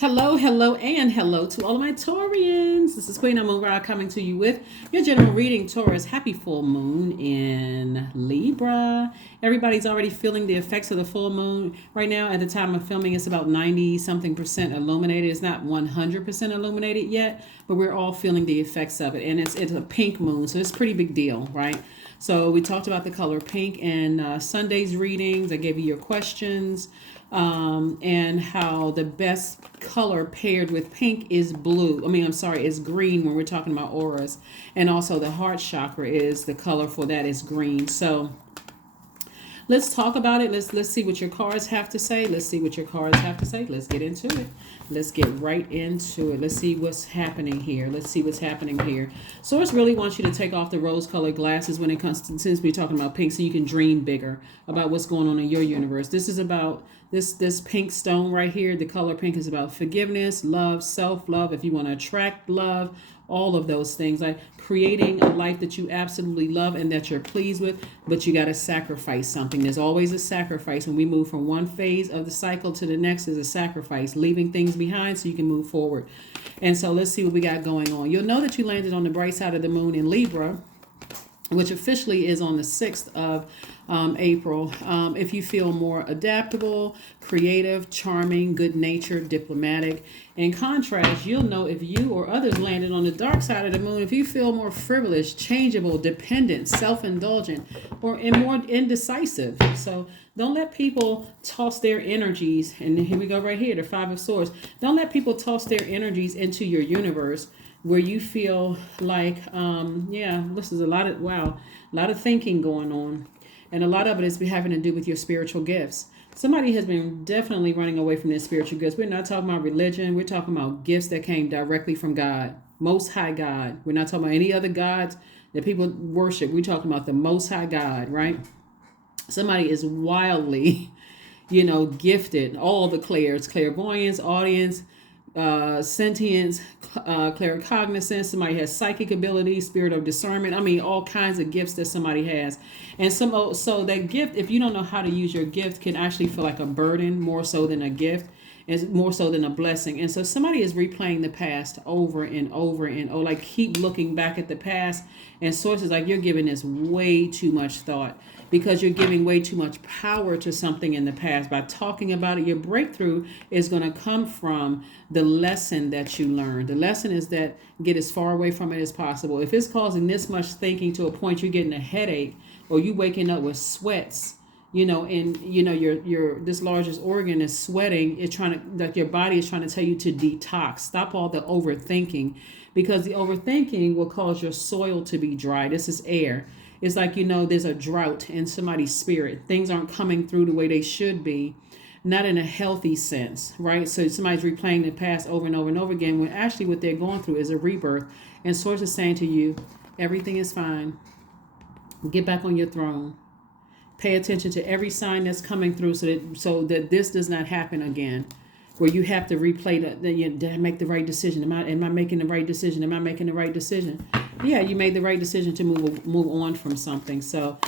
Hello, hello, and hello to all of my Taurians. This is Queen Amora coming to you with your general reading. Taurus, happy full moon in Libra. Everybody's already feeling the effects of the full moon. Right now, at the time of filming, it's about 90 something percent illuminated. It's not 100% illuminated yet, but we're all feeling the effects of it. And it's a pink moon, so it's a pretty big deal, right? So we talked about the color pink in Sunday's readings. I gave you your questions. And how the best color paired with pink is blue. Is green when we're talking about auras. And also the heart chakra is the color for that is green. So let's talk about it. Let's see what your cards have to say. Let's get into it. Let's get right into it. Let's see what's happening here. Source really wants you to take off the rose-colored glasses when it comes to, since we're talking about pink, so you can dream bigger about what's going on in your universe. This is about this pink stone right here. The color pink is about forgiveness, love, self-love. If you want to attract love, all of those things, like creating a life that you absolutely love and that you're pleased with, but you got to sacrifice something. There's always a sacrifice. When we move from one phase of the cycle to the next is a sacrifice, leaving things behind so you can move forward. And so let's see what we got going on. You'll know that you landed on the bright side of the moon in Libra, which officially is on the 6th of April. If you feel more adaptable, creative, charming, good-natured, diplomatic. In contrast, you'll know if you or others landed on the dark side of the moon, if you feel more frivolous, changeable, dependent, self-indulgent, or more indecisive. So don't let people toss their energies, and here we go right here, the Five of Swords. Don't let people toss their energies into your universe where you feel like, this is a lot of thinking going on. And a lot of it is having to do with your spiritual gifts. Somebody has been definitely running away from their spiritual gifts. We're not talking about religion. We're talking about gifts that came directly from God, Most High God. We're not talking about any other gods that people worship. We're talking about the Most High God, right? Somebody is wildly, gifted. All the clairvoyance, audience, sentience, claircognizance. Somebody has psychic ability, spirit of discernment. All kinds of gifts that somebody has. And so that gift, if you don't know how to use your gift, can actually feel like a burden more so than a gift, and more so than a blessing. And so somebody is replaying the past over and over and over, like keep looking back at the past. And sources like, you're giving this way too much thought, because you're giving way too much power to something in the past. By talking about it, your breakthrough is going to come from the lesson that you learned. The lesson is that get as far away from it as possible. If it's causing this much thinking to a point you're getting a headache, or you waking up with sweats, your this largest organ is sweating, it's trying to, like your body is trying to tell you to detox. Stop all the overthinking, because the overthinking will cause your soil to be dry. This is air. It's like, there's a drought in somebody's spirit. Things aren't coming through the way they should be, not in a healthy sense, right? So somebody's replaying the past over and over and over again, when actually what they're going through is a rebirth. And Source is saying to you, everything is fine. Get back on your throne. Pay attention to every sign that's coming through, so that this does not happen again, where you have to replay did I make the right decision? Am I making the right decision? Am I making the right decision? Yeah, you made the right decision to move on from something. So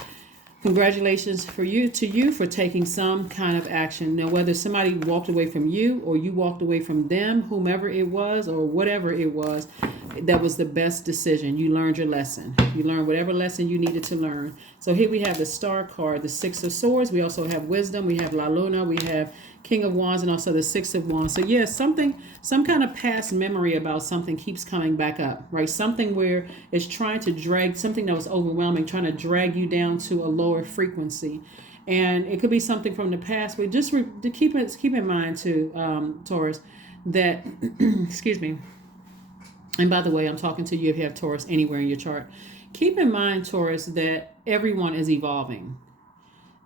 congratulations to you for taking some kind of action. Now, whether somebody walked away from you or you walked away from them, whomever it was or whatever it was, that was the best decision. You learned your lesson. You learned whatever lesson you needed to learn. So here we have the Star card, the Six of Swords. We also have Wisdom. We have La Luna. We have King of Wands, and also the Six of Wands. So yeah, some kind of past memory about something keeps coming back up, right? Something where it's trying to drag, something that was overwhelming, trying to drag you down to a lower frequency. And it could be something from the past, but just to keep in mind too, Taurus, that, excuse me. And by the way, I'm talking to you if you have Taurus anywhere in your chart. Keep in mind, Taurus, that everyone is evolving.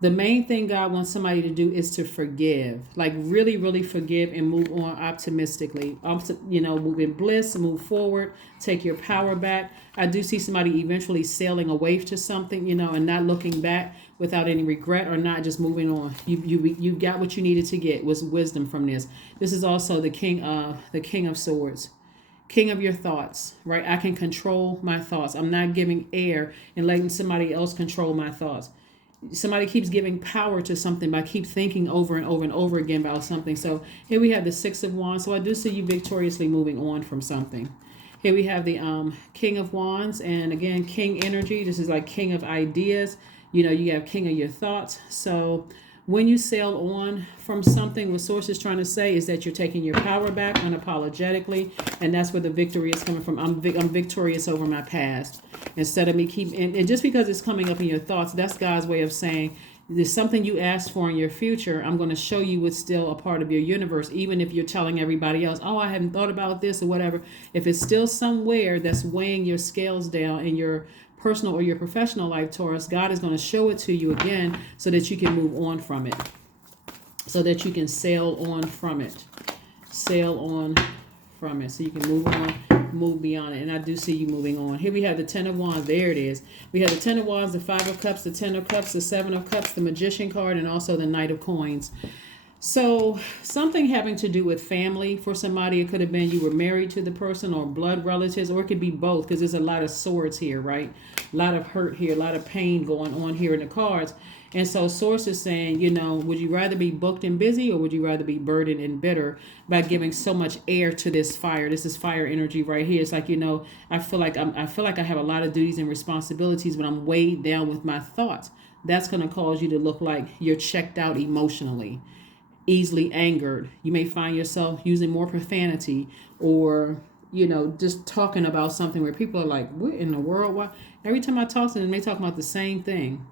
The main thing God wants somebody to do is to forgive, like really, really forgive and move on optimistically. Move in bliss, move forward, take your power back. I do see somebody eventually sailing away to something, and not looking back without any regret, or not just moving on. You got what you needed to get, was wisdom from this. This is also the King of Swords. King of your thoughts, right? I can control my thoughts. I'm not giving air and letting somebody else control my thoughts. somebody keeps giving power to something by keep thinking over and over and over again about something. So here we have the Six of Wands. So I do see you victoriously moving on from something. Here we have the King of Wands, and again, King energy. This is like King of ideas. You have King of your thoughts. So when you sail on from something, what Source is trying to say is that you're taking your power back unapologetically, and that's where the victory is coming from. I'm victorious over my past. Instead of me and just because it's coming up in your thoughts, that's God's way of saying, there's something you asked for in your future. I'm going to show you what's still a part of your universe, even if you're telling everybody else, oh, I hadn't thought about this or whatever. If it's still somewhere that's weighing your scales down in your personal or your professional life, Taurus, God is going to show it to you again so that you can move on from it, so that you can sail on from it, sail on from it, so you can move on, move beyond it. And I do see you moving on. Here we have the Ten of Wands. There it is. We have the Ten of Wands, the Five of Cups, the Ten of Cups, the Seven of Cups, the Magician card, and also the Knight of Coins. So something having to do with family for somebody. It could have been you were married to the person or blood relatives, or it could be both, because there's a lot of swords here, right? A lot of hurt here, a lot of pain going on here in the cards. And so Source is saying, would you rather be booked and busy, or would you rather be burdened and bitter by giving so much air to this fire? This is fire energy right here. It's like, I feel like I have a lot of duties and responsibilities, but I'm weighed down with my thoughts. That's going to cause you to look like you're checked out emotionally, easily angered. You may find yourself using more profanity, or just talking about something where people are like, what in the world? Why? Every time I talk to them, they talk about the same thing.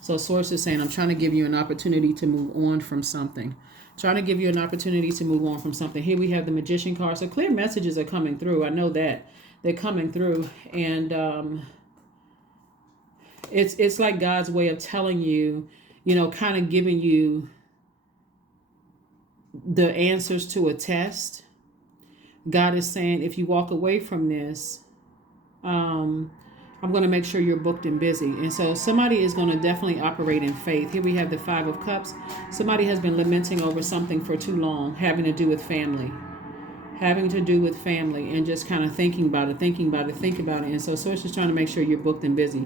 So Source is saying, I'm trying to give you an opportunity to move on from something. Trying to give you an opportunity to move on from something. Here we have the Magician card. So clear messages are coming through. I know that. They're coming through. And it's like God's way of telling you, kind of giving you the answers to a test. God is saying, if you walk away from this, I'm going to make sure you're booked and busy. And so somebody is going to definitely operate in faith. Here we have the Five of Cups. Somebody has been lamenting over something for too long, having to do with family. And just kind of thinking about it. And so Source is trying to make sure you're booked and busy.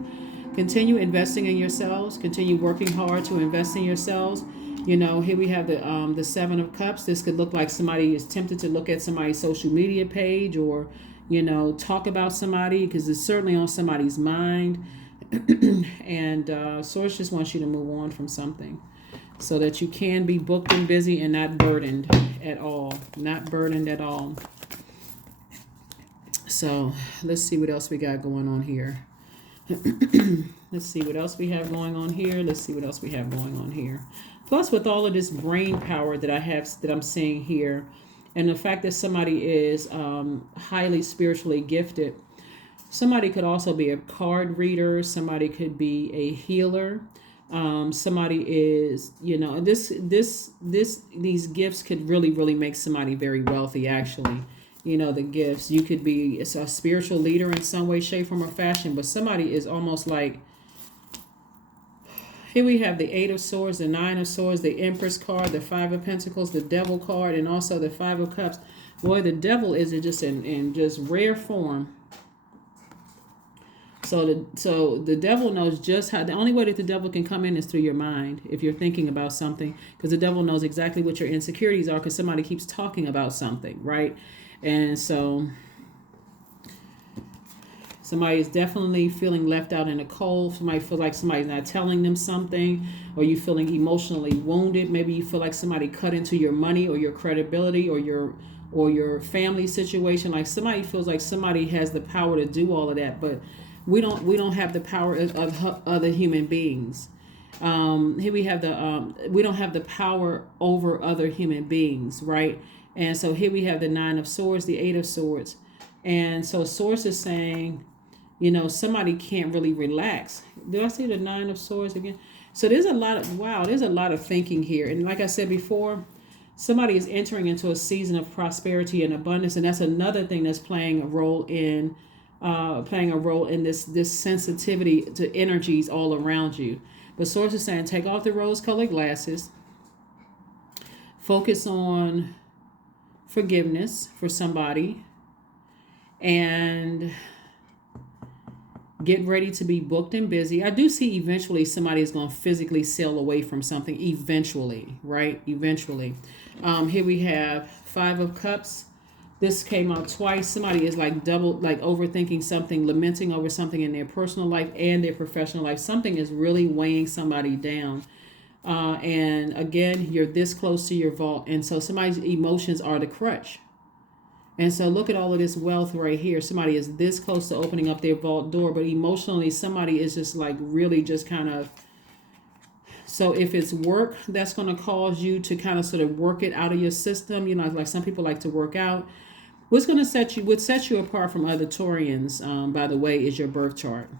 Continue investing in yourselves. Continue working hard to invest in yourselves. Here we have the Seven of Cups. This could look like somebody is tempted to look at somebody's social media page, or talk about somebody, because it's certainly on somebody's mind. And Source just wants you to move on from something so that you can be booked and busy and not burdened at all. So let's see what else we got going on here. Let's see what else we have going on here. Plus, with all of this brain power that I'm seeing here, and the fact that somebody is highly spiritually gifted, somebody could also be a card reader. Somebody could be a healer. Somebody is, these gifts could really make somebody very wealthy. Actually, the gifts. You could be a spiritual leader in some way, shape, form, or fashion. But somebody is almost like. Here we have the Eight of Swords, the Nine of Swords, the Empress card, the Five of Pentacles, the Devil card, and also the Five of Cups. Boy, the Devil is just in just rare form. So the Devil knows just how. The only way that the Devil can come in is through your mind if you're thinking about something, because the Devil knows exactly what your insecurities are, because somebody keeps talking about something, right? And so somebody is definitely feeling left out in the cold. Somebody feel like somebody's not telling them something, or you feeling emotionally wounded. Maybe you feel like somebody cut into your money or your credibility or your family situation. Like somebody feels like somebody has the power to do all of that, but we don't have the power of other human beings. Here we have we don't have the power over other human beings, right? And so here we have the Nine of Swords, the Eight of Swords. And so Source is saying, somebody can't really relax. Did I see the Nine of Swords again? So there's a lot of thinking here. And like I said before, somebody is entering into a season of prosperity and abundance. And that's another thing that's playing a role in this sensitivity to energies all around you. But Source is saying, take off the rose-colored glasses. Focus on forgiveness for somebody. And Get ready to be booked and busy. I do see eventually somebody is going to physically sail away from something. Eventually, right? Eventually. Here we have 5 of Cups. This came out twice. Somebody is like overthinking something, lamenting over something in their personal life and their professional life. Something is really weighing somebody down. And again, you're this close to your vault. And so somebody's emotions are the crutch. And so look at all of this wealth right here. Somebody is this close to opening up their vault door, but emotionally somebody is just like really just kind of. So if it's work that's going to cause you to kind of sort of work it out of your system, like some people like to work out. What's going to set you apart from other Taurians, by the way, is your birth chart.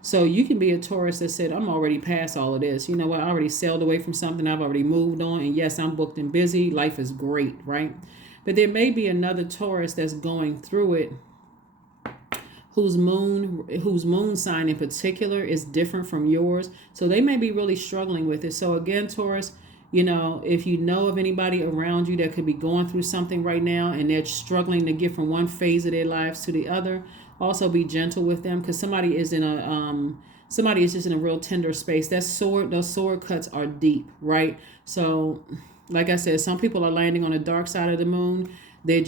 So you can be a Taurus that said, I'm already past all of this. You know what? I already sailed away from something. I've already moved on. And yes, I'm booked and busy. Life is great, right? But there may be another Taurus that's going through it whose moon sign in particular is different from yours. So they may be really struggling with it. So again, Taurus, if you know of anybody around you that could be going through something right now and they're struggling to get from one phase of their lives to the other, also be gentle with them, because somebody is just in a real tender space. Those sword cuts are deep, right? So like I said, some people are landing on the dark side of the moon. They're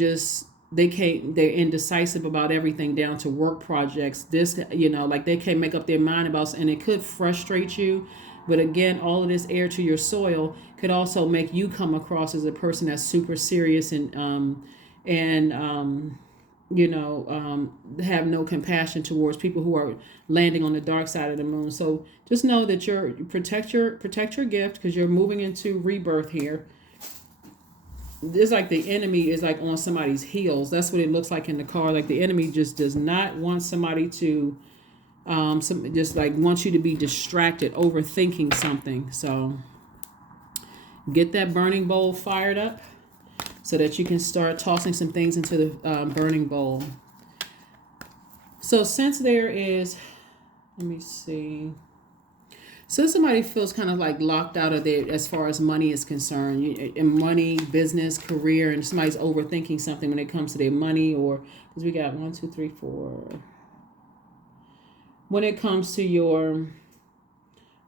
indecisive about everything down to work projects. Like they can't make up their mind about, and it could frustrate you. But again, all of this air to your soil could also make you come across as a person that's super serious and have no compassion towards people who are landing on the dark side of the moon. So just know that you protect your gift, because you're moving into rebirth here. It's like the enemy is like on somebody's heels. That's what it looks like in the card. Like the enemy just does not want somebody to just like wants you to be distracted, overthinking something. So get that burning bowl fired up so that you can start tossing some things into the burning bowl. So since there is, let me see. So somebody feels kind of like locked out of there as far as money is concerned, in money, business, career, and somebody's overthinking something when it comes to their money, or because we got 1, 2, 3, 4. When it comes to your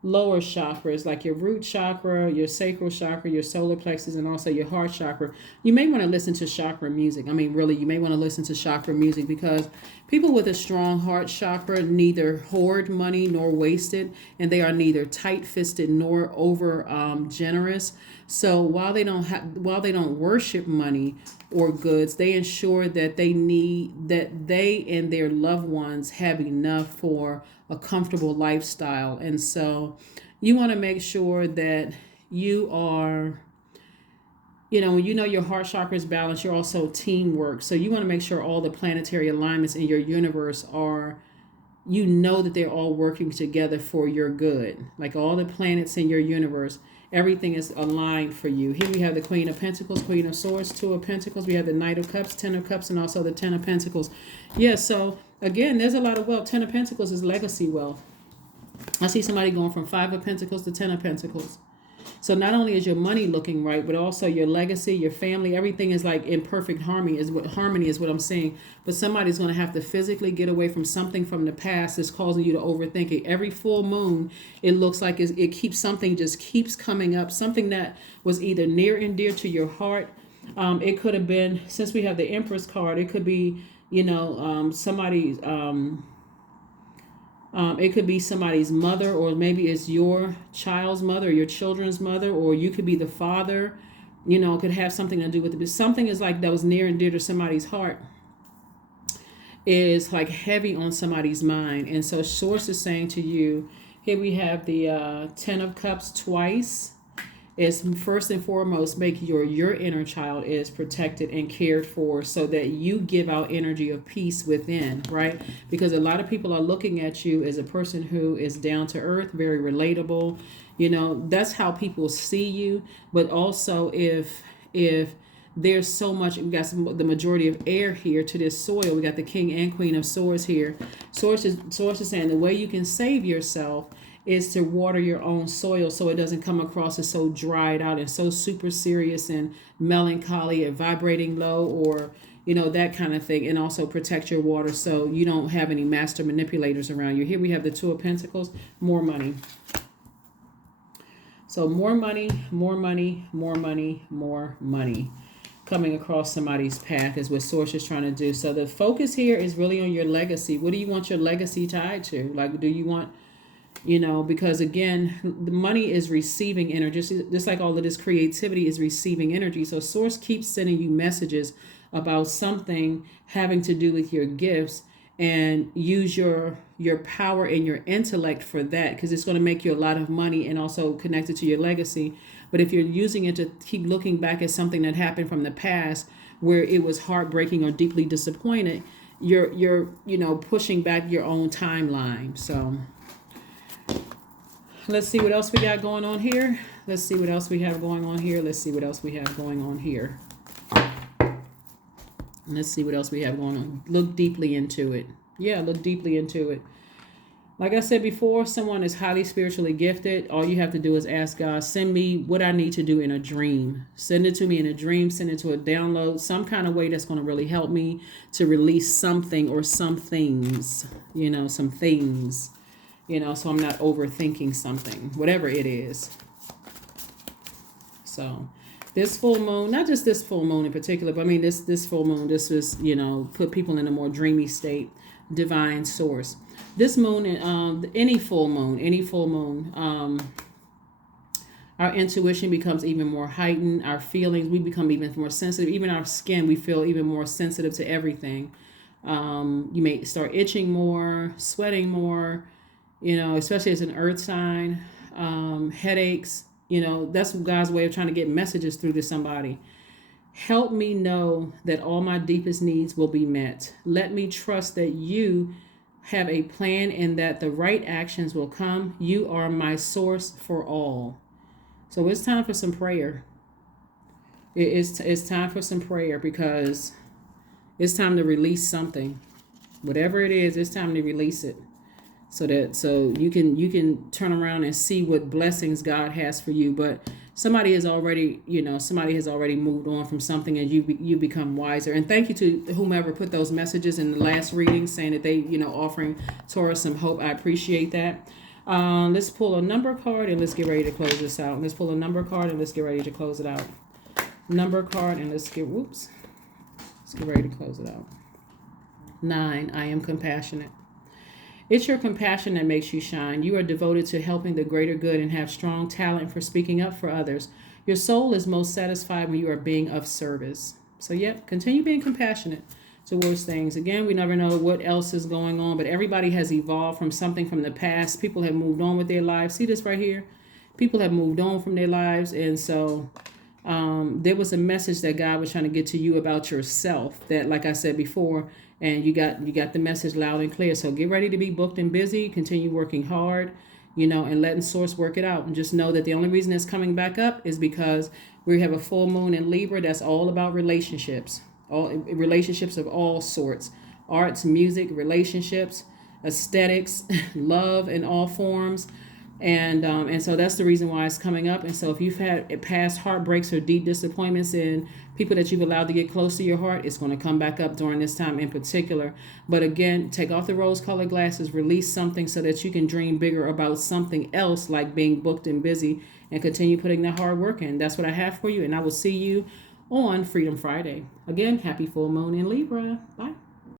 lower chakras, like your root chakra, your sacral chakra, your solar plexus, and also your heart chakra, you may want to listen to chakra music. I mean, really, you may want to listen to chakra music, because people with a strong heart chakra neither hoard money nor waste it, and they are neither tight-fisted nor over generous. So while they don't worship money or goods, they ensure that they and their loved ones have enough for a comfortable lifestyle. And so you want to make sure that you are, when your heart chakra is balanced, you're also teamwork. So you want to make sure all the planetary alignments in your universe are, that they're all working together for your good. Like all the planets in your universe, everything is aligned for you. Here we have the Queen of Pentacles, Queen of Swords, 2 of Pentacles. We have the Knight of Cups, 10 of Cups, and also the 10 of Pentacles. So again, there's a lot of wealth. 10 of Pentacles is legacy wealth. I see somebody going from 5 of Pentacles to 10 of Pentacles. So not only is your money looking right, but also your legacy, your family, everything is like in perfect harmony is what I'm saying. But somebody's going to have to physically get away from something from the past that's causing you to overthink it. Every full moon, it looks like something just keeps coming up, something that was either near and dear to your heart. It could have been, since we have the Empress card, it could be, somebody's... it could be somebody's mother, or maybe it's your child's mother, or your children's mother, or you could be the father. It could have something to do with it. But something is like that was near and dear to somebody's heart is like heavy on somebody's mind. And so Source is saying to you, here we have the 10 of Cups twice. Is first and foremost, make your inner child is protected and cared for, so that you give out energy of peace within, right? Because a lot of people are looking at you as a person who is down to earth, very relatable. That's how people see you. But also if there's so much, we got the majority of air here to this soil. We got the King and Queen of Swords here. Source is saying the way you can save yourself is to water your own soil, so it doesn't come across as so dried out and so super serious and melancholy and vibrating low, or that kind of thing. And also protect your water so you don't have any master manipulators around you. Here we have the Two of Pentacles, more money. So more money, more money, more money, more money coming across somebody's path is what Source is trying to do. So the focus here is really on your legacy. What do you want your legacy tied to? Like, do you want, because again, the money is receiving energy, just like all of this creativity is receiving energy. So Source keeps sending you messages about something having to do with your gifts, and use your power and your intellect for that, because it's going to make you a lot of money and also connected to your legacy. But if you're using it to keep looking back at something that happened from the past where it was heartbreaking or deeply disappointed, you're pushing back your own timeline. So let's see what else we got going on here. Let's see what else we have going on here. Let's see what else we have going on here. Let's see what else we have going on. Look deeply into it. Yeah, look deeply into it. Like I said before, someone is highly spiritually gifted. All you have to do is ask God, send me what I need to do in a dream. Send it to me in a dream. Send it to a download. Some kind of way that's going to really help me to release something or some things. Some things. So I'm not overthinking something. Whatever it is. So this full moon, not just this full moon in particular, but I mean this full moon, this was, put people in a more dreamy state, divine source. This moon, any full moon, our intuition becomes even more heightened. Our feelings, we become even more sensitive. Even our skin, we feel even more sensitive to everything. You may start itching more, sweating more, especially as an earth sign, headaches. That's God's way of trying to get messages through to somebody. Help me know that all my deepest needs will be met. Let me trust that you have a plan and that the right actions will come. You are my source for all. So it's time for some prayer. It's time for some prayer, because it's time to release something. Whatever it is, it's time to release it. So you can turn around and see what blessings God has for you. But somebody has already moved on from something, and you become wiser. And thank you to whomever put those messages in the last reading, saying that they, offering Taurus some hope. I appreciate that. Let's pull a number card and let's get ready to close this out. Let's pull a number card and let's get ready to close it out. Number card and let's get ready to close it out. 9. I am compassionate. It's your compassion that makes you shine. You are devoted to helping the greater good and have strong talent for speaking up for others. Your soul is most satisfied when you are being of service. So, continue being compassionate towards things. Again, we never know what else is going on, but everybody has evolved from something from the past. People have moved on with their lives. See this right here? People have moved on from their lives, and so there was a message that God was trying to get to you about yourself that, like I said before, and you got the message loud and clear. So get ready to be booked and busy. Continue working hard, and letting Source work it out. And just know that the only reason it's coming back up is because we have a full moon in Libra that's all about relationships. All relationships of all sorts. Arts, music, relationships, aesthetics, love in all forms. And so that's the reason why it's coming up. And so if you've had past heartbreaks or deep disappointments in people that you've allowed to get close to your heart, it's going to come back up during this time in particular. But again, take off the rose-colored glasses, release something so that you can dream bigger about something else, like being booked and busy, and continue putting that hard work in. That's what I have for you, and I will see you on Freedom Friday. Again, happy full moon in Libra. Bye.